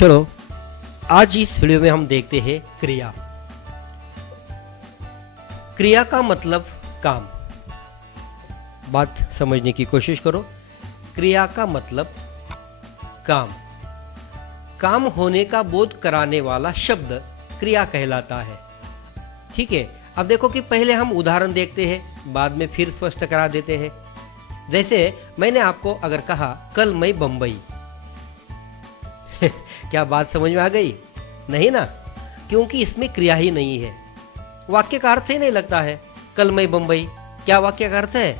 चलो आज इस वीडियो में हम देखते हैं क्रिया। क्रिया का मतलब काम। बात समझने की कोशिश करो। क्रिया का मतलब काम। काम होने का बोध कराने वाला शब्द क्रिया कहलाता है। ठीक है, अब देखो कि पहले हम उदाहरण देखते हैं, बाद में फिर स्पष्ट करा देते हैं। जैसे मैंने आपको अगर कहा कल मैं बंबई क्या बात समझ में आ गई? नहीं ना, क्योंकि इसमें क्रिया ही नहीं है। वाक्य का अर्थ ही नहीं लगता है। कल मैं बंबई क्या वाक्य का अर्थ है?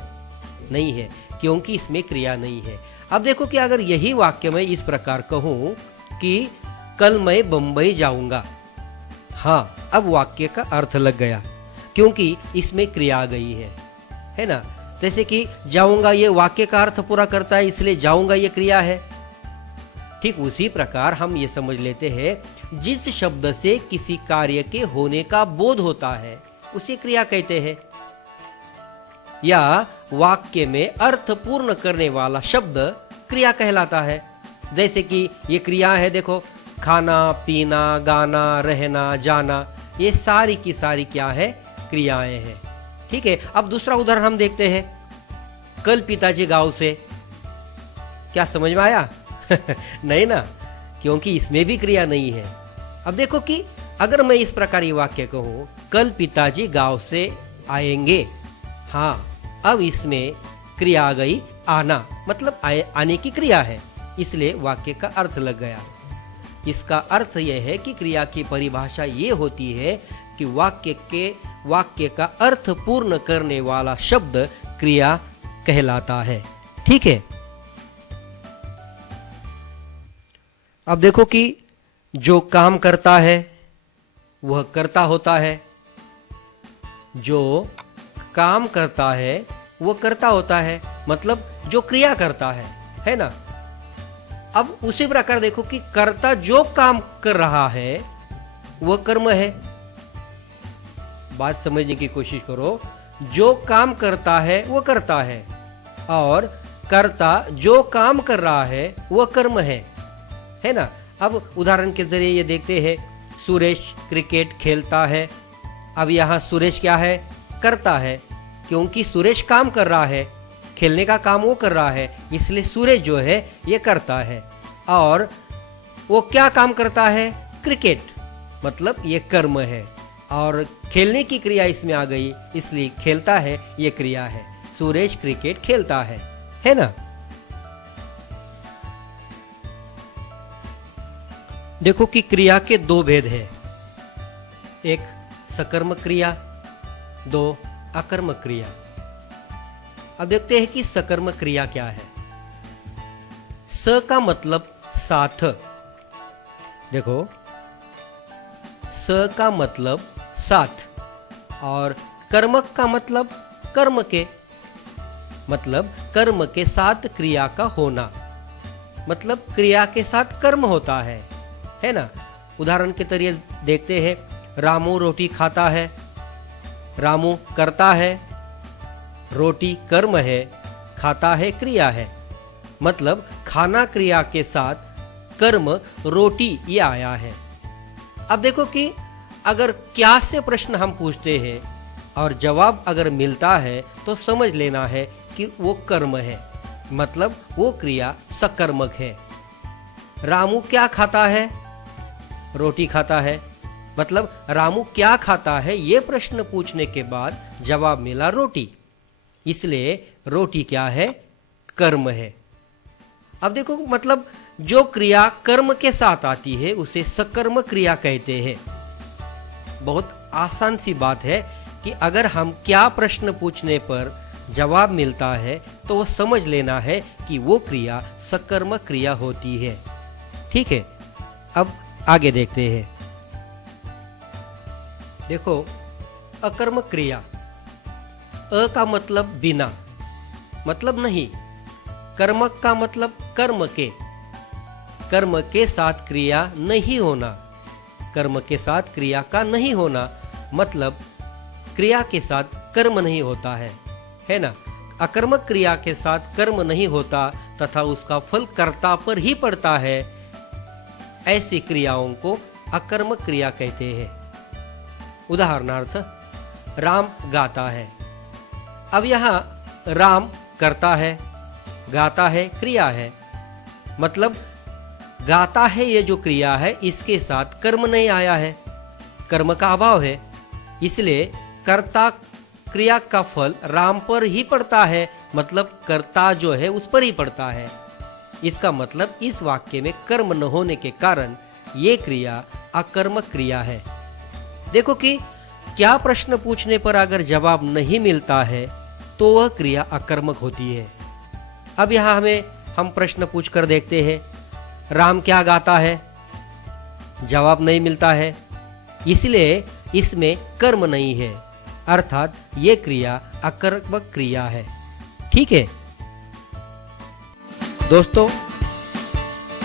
नहीं है, क्योंकि इसमें क्रिया नहीं है। अब देखो कि अगर यही वाक्य मैं इस प्रकार कहूं कि कल मैं बंबई जाऊंगा, हाँ, अब वाक्य का अर्थ लग गया, क्योंकि इसमें क्रिया आ गई है ना। जैसे कि जाऊंगा ये वाक्य का अर्थ पूरा करता है, इसलिए जाऊंगा ये क्रिया है। ठीक उसी प्रकार हम ये समझ लेते हैं, जिस शब्द से किसी कार्य के होने का बोध होता है उसे क्रिया कहते हैं, या वाक्य में अर्थ पूर्ण करने वाला शब्द क्रिया कहलाता है। जैसे कि ये क्रिया है, देखो, खाना पीना गाना रहना जाना, ये सारी की सारी क्या है? क्रियाएं हैं। ठीक है, अब दूसरा उदाहरण हम देखते हैं। कल पिताजी गांव से, क्या समझ में आया? नहीं ना, क्योंकि इसमें भी क्रिया नहीं है। अब देखो कि अगर मैं इस प्रकार ये वाक्य कहूं, कल पिताजी गांव से आएंगे, हाँ, अब इसमें क्रिया आ गई आना, मतलब आने की क्रिया है, इसलिए वाक्य का अर्थ लग गया। इसका अर्थ यह है कि क्रिया की परिभाषा ये होती है कि वाक्य का अर्थ पूर्ण करने वाला शब्द क्रिया कहलाता है। ठीक है, अब देखो कि जो काम करता है वह कर्ता होता है, जो काम करता है वह कर्ता होता है, मतलब जो क्रिया करता है ना। अब उसी प्रकार देखो कि कर्ता जो काम कर रहा है वह कर्म है। बात समझने की कोशिश करो। जो काम करता है वह करता है, और कर्ता जो काम कर रहा है वह कर्म है ना। अब उदाहरण के जरिए ये देखते हैं, सुरेश क्रिकेट खेलता है। अब यहाँ सुरेश क्या है? करता है, क्योंकि सुरेश काम कर रहा है, खेलने का काम वो कर रहा है, इसलिए सुरेश जो है ये करता है। और वो क्या काम करता है? क्रिकेट, मतलब ये कर्म है, और खेलने की क्रिया इसमें आ गई, इसलिए खेलता है ये क्रिया है। सुरेश क्रिकेट खेलता है ना। देखो कि क्रिया के दो भेद हैं, एक सकर्मक क्रिया, दो अकर्मक क्रिया। अब देखते हैं कि सकर्मक क्रिया क्या है। स का मतलब साथ, देखो, स का मतलब साथ, और कर्मक का मतलब कर्म के, मतलब कर्म के साथ क्रिया का होना, मतलब क्रिया के साथ कर्म होता है ना। उदाहरण के तरीके देखते हैं, रामू रोटी खाता है, रामू करता है, रोटी कर्म है, खाता है क्रिया है, मतलब खाना क्रिया के साथ कर्म रोटी ये आया है। अब देखो कि अगर क्या से प्रश्न हम पूछते हैं और जवाब अगर मिलता है तो समझ लेना है कि वो कर्म है, मतलब वो क्रिया सकर्मक है। रामू क्या खाता है? रोटी खाता है, मतलब रामू क्या खाता है ये प्रश्न पूछने के बाद जवाब मिला रोटी, इसलिए रोटी क्या है? कर्म है। अब देखो, मतलब जो क्रिया कर्म के साथ आती है उसे सकर्म क्रिया कहते हैं। बहुत आसान सी बात है कि अगर हम क्या प्रश्न पूछने पर जवाब मिलता है तो वो समझ लेना है कि वो क्रिया सकर्म क्रिया होती है। ठीक है, अब आगे देखते हैं। देखो, अकर्मक क्रिया, अ का मतलब बिना, मतलब नहीं, कर्मक का मतलब कर्म के साथ क्रिया नहीं होना, कर्म के साथ क्रिया का नहीं होना, मतलब क्रिया के साथ कर्म नहीं होता है ना। अकर्मक क्रिया के साथ कर्म नहीं होता तथा उसका फल कर्ता पर ही पड़ता ऐसी क्रियाओं को अकर्मक क्रिया कहते हैं। उदाहरणार्थ, राम गाता है। अब यहाँ राम करता है, गाता है क्रिया है, मतलब गाता है ये जो क्रिया है इसके साथ कर्म नहीं आया है, कर्म का अभाव है, इसलिए कर्ता क्रिया का फल राम पर ही पड़ता है, मतलब कर्ता जो है उस पर ही पड़ता है। इसका मतलब इस वाक्य में कर्म न होने के कारण ये क्रिया अकर्मक क्रिया है। देखो कि क्या प्रश्न पूछने पर अगर जवाब नहीं मिलता है तो वह क्रिया अकर्मक होती है। अब यहाँ हम प्रश्न पूछ कर देखते हैं, राम क्या गाता है? जवाब नहीं मिलता है, इसलिए इसमें कर्म नहीं है, अर्थात ये क्रिया अकर्मक क्रिया है। ठीक है दोस्तों,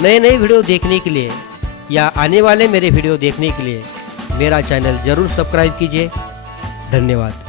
नए नए वीडियो देखने के लिए या आने वाले मेरे वीडियो देखने के लिए मेरा चैनल जरूर सब्सक्राइब कीजिए। धन्यवाद।